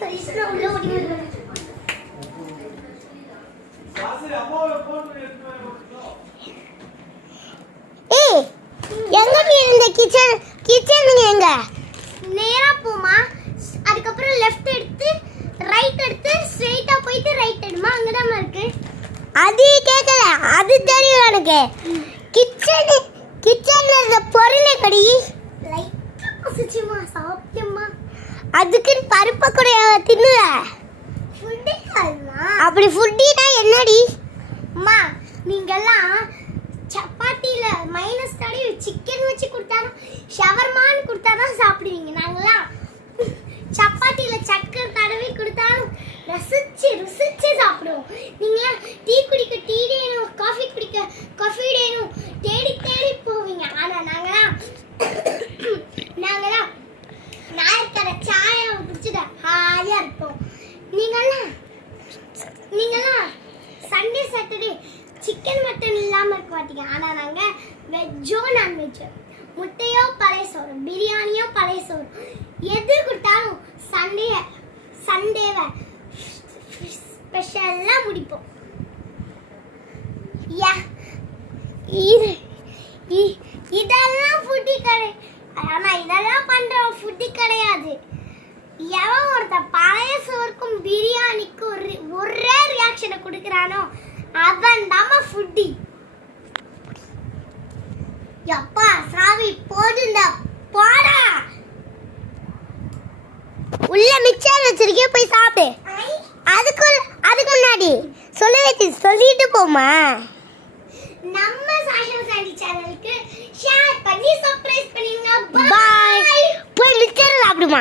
சொல்லிட்டு உள்ள ஓடி வருவேன். ஏய் எங்க நீ இந்த கிச்சன் எங்க? நேரா போமா, அதுக்கப்புறம் லெஃப்ட் எடுத்து ரைட் எடுத்து ஸ்ட்ரைட்டா போயிட்டு ரைட் எடுமா, அங்கதான் இருக்கு. அது கேட்கல, அது தெரியும் எனக்கு. கிச்சன்ல இருந்த பொருளை கடி லைட்டா சுச்சிமா சாப்பிட்டமா, அதுக்கு பருப்பை கூட தின்னுல. ஃபுட்டி கால்மா, அப்படி ஃபுட்டினா என்னடி? அம்மா நீங்கெல்லாம் சப்பாத்தில மைனஸ் தடவி சிக்கன் வச்சு கொடுத்தாலும் ஷவர்மான்னு கொடுத்தாதான் சாப்பிடுவீங்க. நாங்களாம் சப்பாத்தில சக்கரை தடவி கொடுத்தாலும் ருசிச்சு சாப்பிடுவோம். நீங்களாம் டீ குடிக்க டீ டேனும், காஃபி குடிக்க காஃபி டேனும் தேடி போவீங்க. ஆனா நாங்களாம் நாயக்கடை சாயை குடிச்சுட்டு ஹாலியா இருப்போம். நீங்களாம் சண்டே சாட்டர்டே சிக்கன் மட்டன் இல்லாம இருக்க மாட்டீங்க. ஆனா நாங்க வெஜ்ஜோ நான்வெஜ்ஜோ, முட்டையோ பழைய சோறு, பிரியாணியோ பழைய சோறு, எது கொடுத்தாலும் சண்டேவை ஸ்பெஷலா முடிப்போம். இதெல்லாம் ஃபுட்டி கடை, ஆனா இதெல்லாம் பண்ற ஃபுட்டி கிடையாது. எவன் ஒருத்த பழைய சோறுக்கும் பிரியாணிக்கும் ஒரே ரியாக்ஷனை கொடுக்கறானோ அவன் தாம ஃபுட்டி. எப்பா சாவி போடுண்டா போடா, உள்ள மிக்சர் வச்சிருக்கே போய் சாப்பிடு. அதுக்கு முன்னாடி சொல்லிட்டு போமா. நம்ம சாஷா சாண்டி சேனலுக்கு ஷேர் பண்ணி சப்ஸ்கிரைப் பண்ணிருங்க. பை. போய் மிக்சர் சாப்பிடுமா.